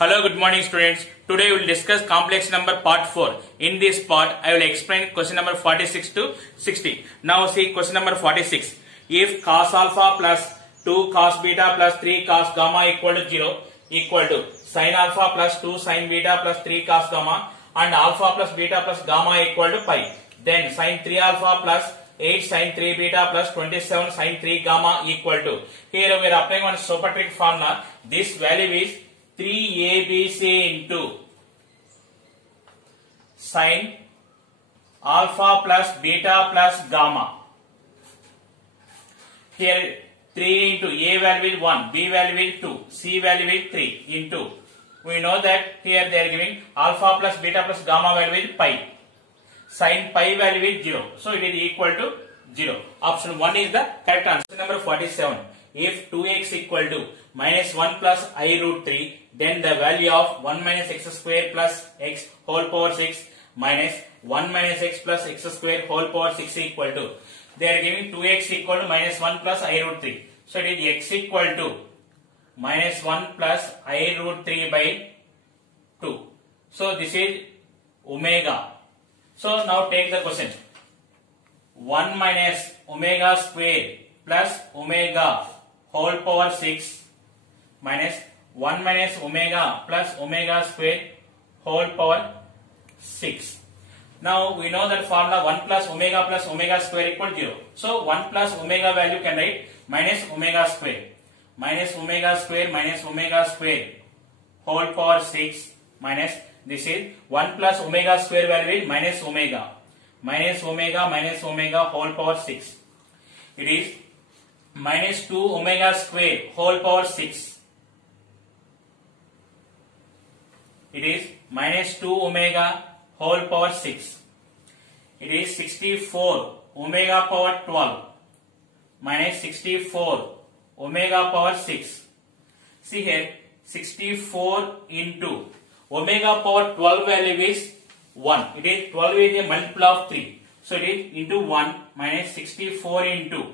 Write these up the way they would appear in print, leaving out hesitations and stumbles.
Hello, good morning students. Today we will discuss complex number part 4. In this part, I will explain question number 46 to 60. Now see question number 46. If cos alpha plus 2 cos beta plus 3 cos gamma equal to 0 equal to sin alpha plus 2 sin beta plus 3 cos gamma and alpha plus beta plus gamma equal to pi. Then sin 3 alpha plus 8 sin 3 beta plus 27 sin 3 gamma equal to. Here we are applying one super trick formula. This value is 3abc into sin alpha plus beta plus gamma. Here 3 into a value is 1, b value is 2, c value is 3 into. We know that here they are giving alpha plus beta plus gamma value is pi. Sin pi value is 0. So it is equal to 0. Option 1 is the correct answer. Number 47. If 2x equal to minus 1 plus I root 3, then the value of 1 minus x square plus x whole power 6 minus 1 minus x plus x square whole power 6 equal to. They are giving 2x equal to minus 1 plus I root 3. So it is x equal to minus 1 plus I root 3 by 2. So this is omega. So now take the question. 1 minus omega square plus omega whole power 6 minus 1 minus omega plus omega square whole power 6. Now we know that formula 1 plus omega square equal 0. So 1 plus omega value can write minus omega square. Minus omega square whole power 6 minus this is 1 plus omega square value is minus omega. Minus omega whole power 6. It is minus 2 omega square whole power 6. It is minus 2 omega whole power 6. It is 64 omega power 12 minus 64 omega power 6. See here 64 into omega power 12 value is 1. It is 12 is a multiple of 3. So it is into 1 minus 64 into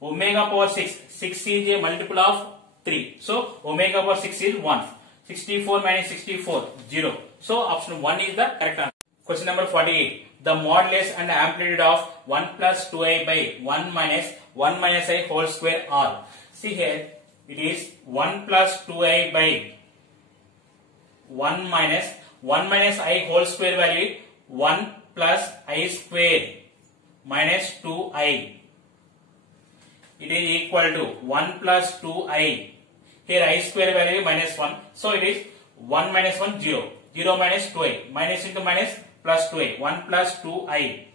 omega power 6. 6 is a multiple of 3. So omega power 6 is 1. 64 minus 64, 0. So option 1 is the correct answer. Question number 48. The modulus and amplitude of 1 plus 2i by 1 minus I whole square are. See here, it is 1 plus 2i by 1 minus I whole square value 1 plus I square minus 2i. It is equal to 1 plus 2i. Here I square value minus 1. So it is 1 minus 1 0. 0 minus 2i. Minus into minus plus 2i. 1 plus 2i.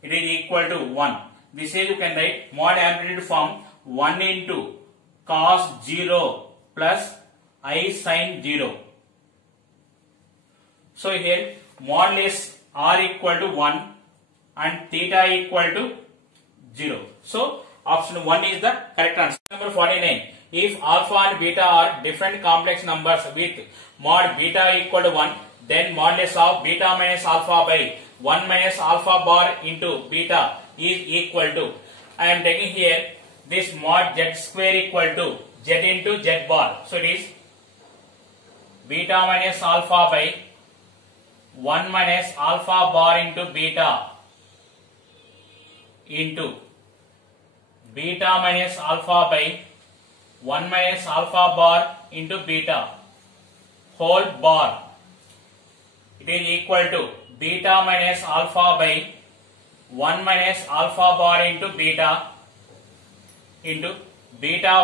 It is equal to 1. This is you can write mod amplitude form 1 into cos 0 plus I sin 0. So here modulus r equal to 1 and theta equal to 0. So option 1 is the correct answer. Number 49. If alpha and beta are different complex numbers with mod beta equal to 1, then modulus of beta minus alpha by 1 minus alpha bar into beta is equal to. I am taking here this mod z square equal to z into z bar. So it is beta minus alpha by 1 minus alpha bar into beta into beta minus alpha by 1 minus alpha bar into beta whole bar. It is equal to beta minus alpha by 1 minus alpha bar into beta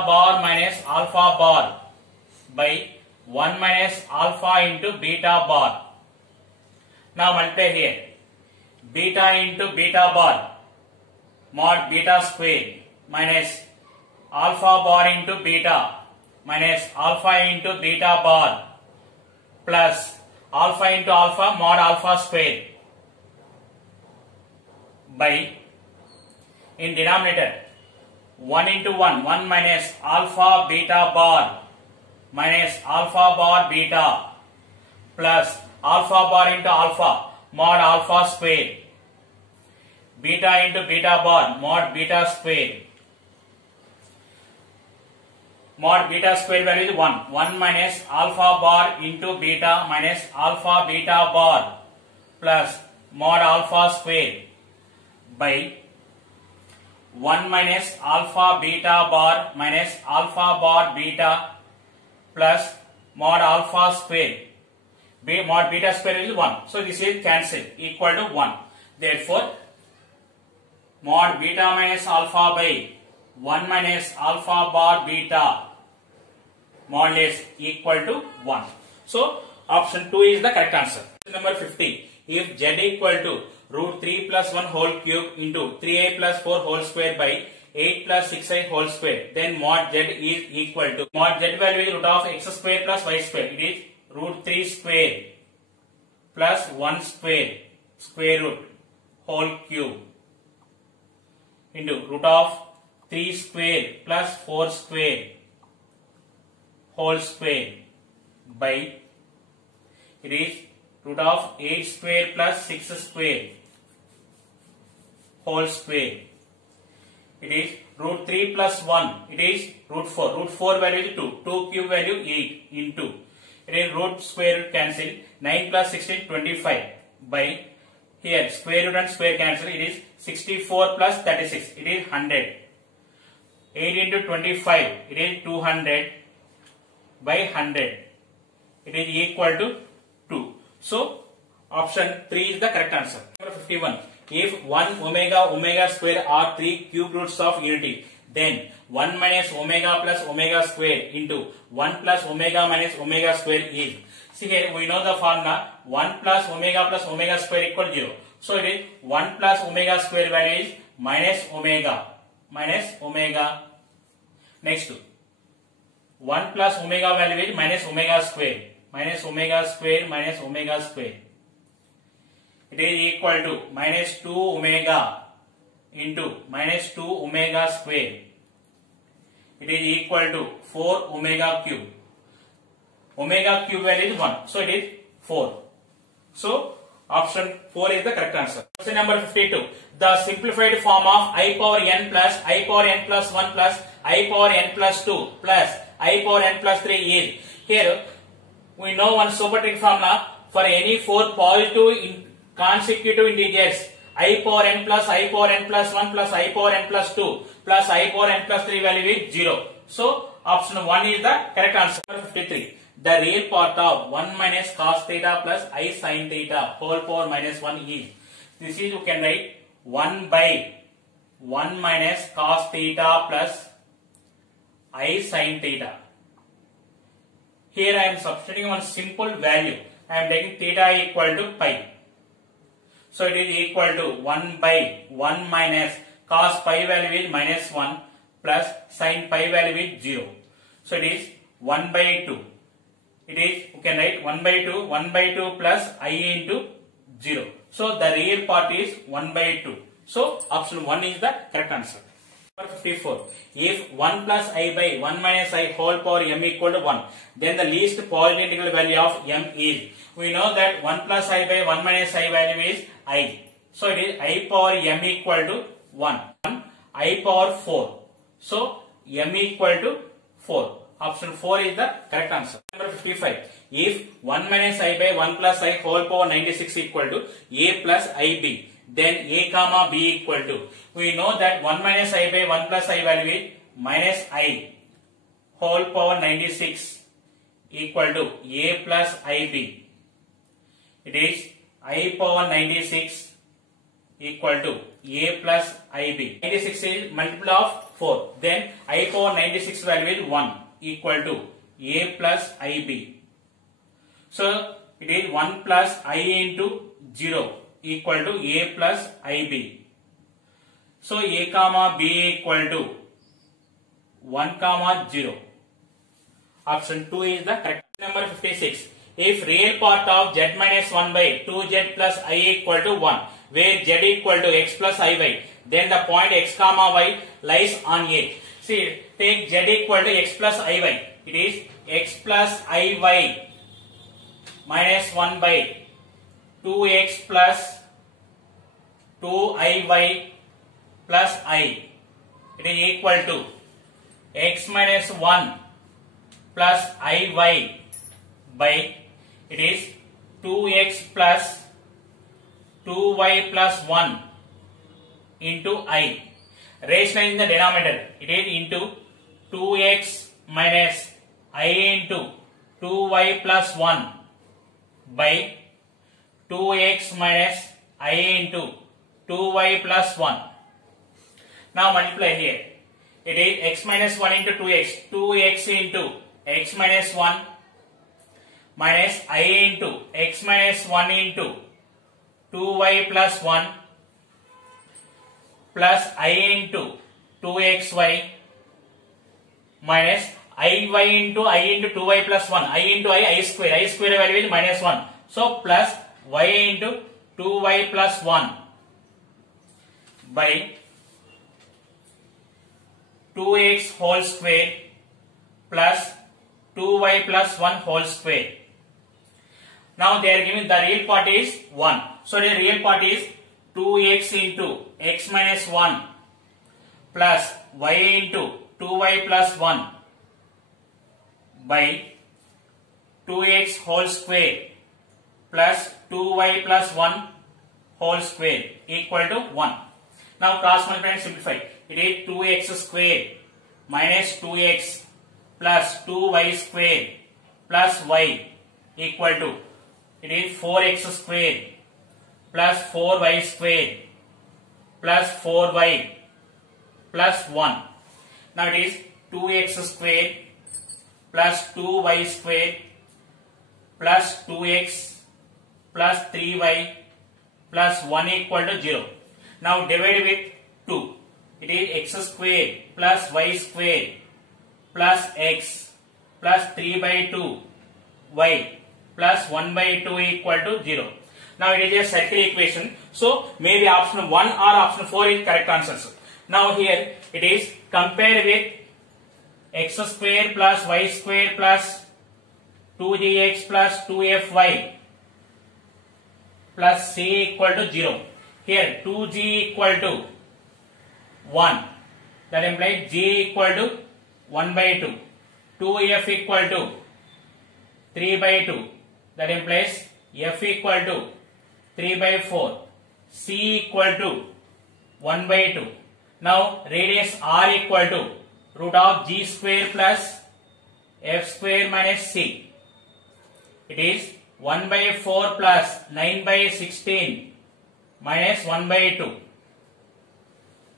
bar minus alpha bar by 1 minus alpha into beta bar. Now multiply here. Beta into beta bar mod beta square minus alpha bar into beta minus alpha into beta bar plus alpha into alpha mod alpha square by in denominator 1 into 1 minus alpha beta bar minus alpha bar beta plus alpha bar into alpha mod alpha square beta into beta bar mod beta square mod beta square value is 1. 1 minus alpha bar into beta minus alpha beta bar plus mod alpha square by 1 minus alpha beta bar minus alpha bar beta plus mod alpha square. Mod beta square is 1. So this is cancelled, equal to 1. Therefore, mod beta minus alpha by 1 minus alpha bar beta modulus equal to 1. So option 2 is the correct answer. Number 50. If z equal to root 3 plus 1 whole cube into 3a plus 4 whole square by 8 plus 6i whole square, then mod z is equal to, mod z value is root of x square plus y square. It is root 3 square plus 1 square square root whole cube into root of 3 square plus 4 square whole square by, it is root of 8 square plus 6 square whole square. It is root 3 plus 1. It is root 4. Root 4 value is 2. 2 cube value 8 into. It is root square root cancel. 9 plus 16 25 by, here square root and square cancel. It is 64 plus 36. It is 100. 8 into 25. It is 200 by 100. It is equal to 2. So option 3 is the correct answer. Number 51. If 1 omega omega square are 3 cube roots of unity, then 1 minus omega plus omega square into 1 plus omega minus omega square is. See here we know the formula, 1 plus omega square equal to 0. So it is 1 plus omega square value is minus omega. Next 1 plus omega value is minus omega square. Minus omega square. It is equal to minus 2 omega into minus 2 omega square. It is equal to 4 omega cube. Omega cube value is 1. So it is 4. So option 4 is the correct answer. Question number 52. The simplified form of I power n plus I power n plus 1 plus I power n plus 2 plus I power n plus 3 is. Here we know one super trig formula for any 4 positive consecutive integers. I power n plus 1 plus I power n plus 2 plus I power n plus 3 value is 0. So option 1 is the correct answer. 53. The real part of 1 minus cos theta plus I sin theta whole power minus 1 is. This is, you can write 1 by 1 minus cos theta plus I sin theta. Here I am substituting one simple value. I am taking theta equal to pi. So it is equal to 1 by 1 minus cos pi value is minus 1 plus sin pi value is 0. So it is 1 by 2. It is, you can write 1 by 2 plus I into 0. So the real part is 1 by 2. So option 1 is the correct answer. Number 54. If 1 plus I by 1 minus I whole power m equal to 1, then the least positive integral value of m is. We know that 1 plus I by 1 minus I value is I. So it is I power m equal to 1. I power 4. So m equal to 4. Option 4 is the correct answer. Number 55. If 1 minus I by 1 plus I whole power 96 equal to a plus ib, then a comma b equal to. We know that 1 minus I by 1 plus I value is minus I whole power 96 equal to a plus ib. It is I power 96 equal to a plus ib. 96 is multiple of 4. Then I power 96 value is 1 equal to a plus ib. So it is 1 plus I into 0 equal to a plus ib. So a comma b equal to 1 comma 0. Option 2 is the correct. Number 56. If real part of z minus 1 by 2z plus I equal to 1, where z equal to x plus iy, then the point x comma y lies on A. See, take z equal to x plus iy. It is x plus iy minus 1 by 2x plus 2iy plus I. It is equal to x minus 1 plus iy by it is 2x plus 2y plus 1 into I. Rationalize in the denominator. It is into 2x minus I into 2y plus 1 by 2x minus I into 2y plus 1. Now multiply here. It is x minus 1 into 2x. 2x into x minus 1 minus I into x minus 1 into 2y plus 1 plus I into 2xy minus iy into I into 2y plus 1. I into I square. I square value is minus 1. So plus y into 2y plus 1 by 2x whole square plus 2y plus 1 whole square. Now they are giving the real part is 1. So the real part is 2x into x minus 1 plus y into 2y plus 1 by 2x whole square plus 2y plus 1 whole square equal to 1. Now cross multiply and simplify. It is 2x square minus 2x plus 2y square plus y equal to it is 4x square plus 4y square plus 4y plus 1. Now it is 2x square plus 2y square plus 2x plus 3y plus 1 equal to 0. Now divide with 2. It is x square plus y square plus x plus 3 by 2 y plus 1 by 2 equal to 0. Now it is a circular equation. So maybe option 1 or option 4 is correct answers. Now here it is compare with x square plus y square plus 2gx plus 2fy plus c equal to 0. Here 2g equal to 1. That implies g equal to 1 by 2. 2f equal to 3 by 2. That implies f equal to 3 by 4. C equal to 1 by 2. Now radius r equal to root of g square plus f square minus c. It is 1 by 4 plus 9 by 16 minus 1 by 2.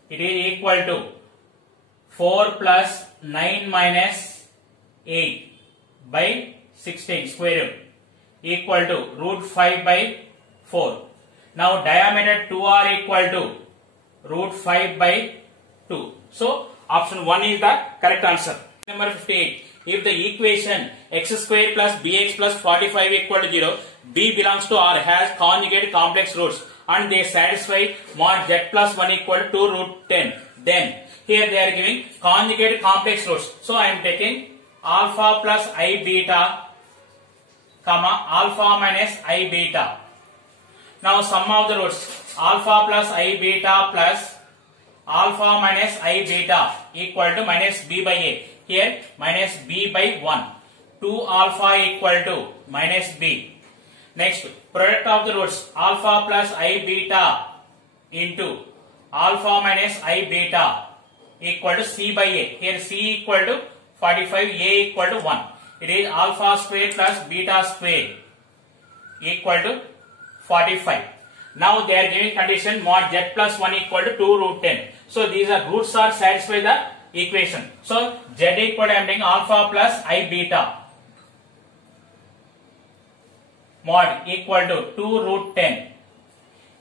It is equal to 4 plus 9 minus 8 by 16 square root equal to root 5 by 4. Now diameter 2r equal to root 5 by 2. So option 1 is the correct answer. Number 58. If the equation x square plus bx plus 45 equal to 0, b belongs to R, has conjugate complex roots and they satisfy mod z plus 1 equal to root 10. Then here they are giving conjugate complex roots. So I am taking alpha plus I beta comma alpha minus I beta. Now sum of the roots alpha plus I beta plus alpha minus I beta equal to minus b by a. Here minus b by 1. 2 alpha equal to minus b. Next product of the roots alpha plus I beta into alpha minus I beta equal to c by a. Here c equal to 45, a equal to 1. It is alpha square plus beta square equal to 45. Now they are giving condition mod z plus 1 equal to 2 root 10. So these are roots are satisfy the equation. So z equal to I am taking alpha plus I beta mod equal to 2 root 10.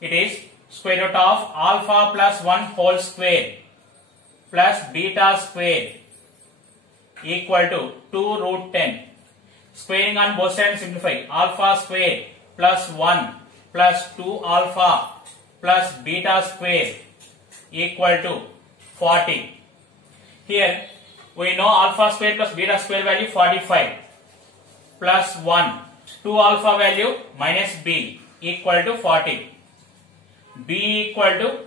It is square root of alpha plus 1 whole square plus beta square equal to 2 root 10. Squaring on both sides simplify. Alpha square plus 1 plus 2 alpha plus beta square equal to 40. Here we know alpha square plus beta square value 45 plus 1. 2 alpha value minus b equal to 40. B equal to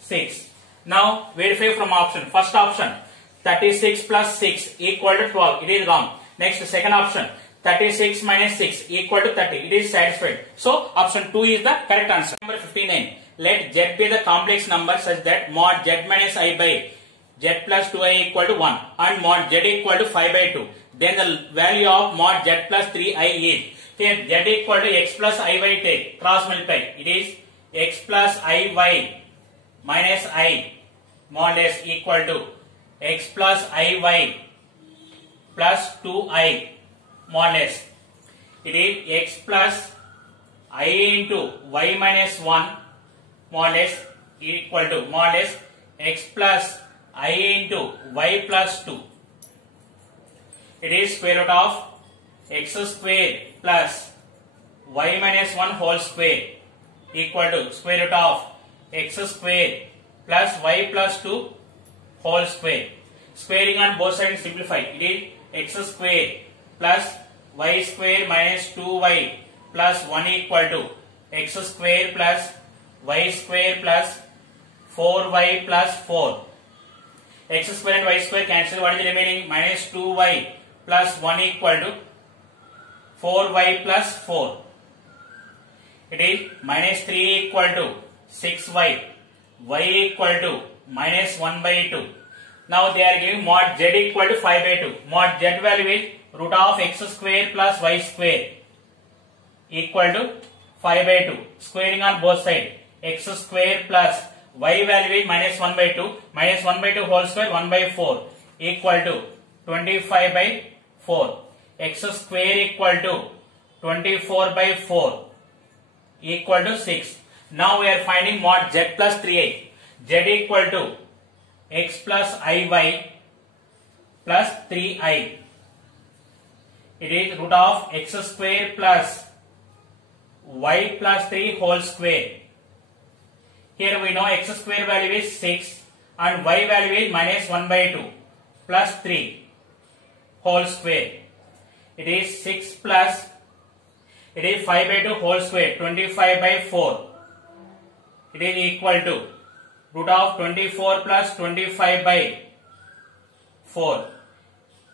6. Now verify from option. First option 36 plus 6 equal to 12. It is wrong. Next, second option. 36 minus 6 equal to 30. It is satisfied. So, option 2 is the correct answer. Number 59. Let Z be the complex number such that mod Z minus I by Z plus 2I equal to 1 and mod Z equal to 5 by 2. Then the value of mod Z plus 3I is. Here, Z equal to X plus IY take. Cross multiply. It is X plus IY minus I mod S equal to X plus IY plus 2I mod S. It is X plus I into Y minus 1 mod S equal to mod S X plus I into Y plus 2. It is square root of X square plus Y minus 1 whole square equal to square root of X square plus Y plus 2 whole square. Squaring on both sides simplify. It is X square plus Y square minus 2Y plus 1 equal to X square plus Y square plus 4Y plus 4. X square and Y square cancel. What is the remaining? Minus 2Y plus 1 equal to 4Y plus 4. It is minus 3 equal to 6Y. Y equal to minus 1 by 2. Now they are giving mod Z equal to 5 by 2. Mod Z value is root of X square plus Y square equal to 5 by 2. Squaring on both sides. X square plus Y value is minus 1 by 2. Minus 1 by 2 whole square 1 by 4 equal to 25 by 4. X square equal to 24 by 4 equal to 6. Now we are finding mod Z plus 3I. Z equal to X plus IY plus 3I. It is root of X square plus Y plus 3 whole square. Here we know X square value is 6 and Y value is minus 1 by 2 plus 3 whole square. It is 6 plus, it is 5 by 2 whole square, 25 by 4. It is equal to root of 24 plus 25 by 4.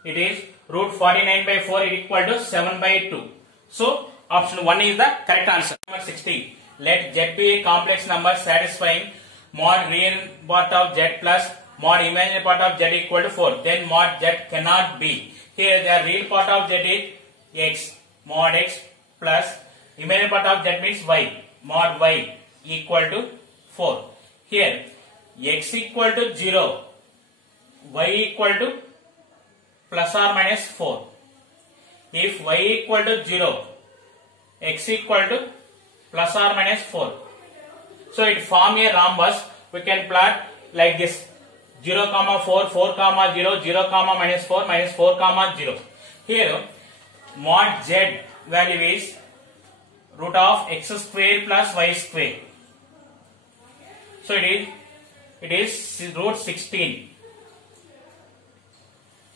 It is root 49 by 4 is equal to 7 by 2. So, option 1 is the correct answer. Number 60. Let Z be a complex number satisfying mod real part of Z plus mod imaginary part of Z equal to 4. Then mod Z cannot be. Here the real part of Z is X. Mod X plus imaginary part of Z means Y. Mod Y equal to 4. Here X equal to 0. Y equal to plus or minus 4. If Y equal to 0, X equal to plus or minus 4. So it form a rhombus. We can plot like this: 0, 4, 4, 0, 0, minus 4, minus 4, 0. Here mod Z value is root of X square plus Y square. So it is root 16.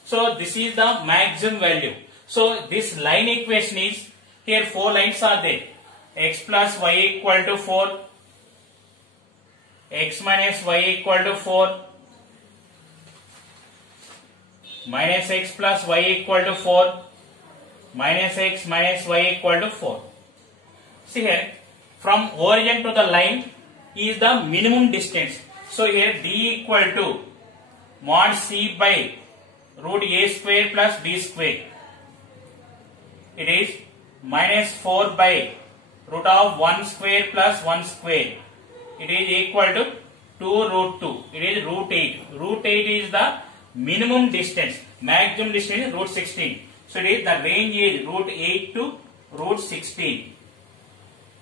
So this is the maximum value. So this line equation is, here 4 lines are there. X plus Y equal to 4, X minus Y equal to 4, minus X plus Y equal to 4, minus X minus Y equal to 4. See here, from origin to the line is the minimum distance. So here D equal to mod C by root A square plus B square. It is minus 4 by root of 1 square plus 1 square. It is equal to 2 root 2. It is root 8. Root 8 is the minimum distance. Maximum distance is root 16. So it is, the range is root 8 to root 16.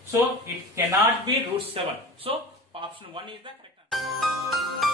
So it cannot be root 7. So option 1 is the correct answer.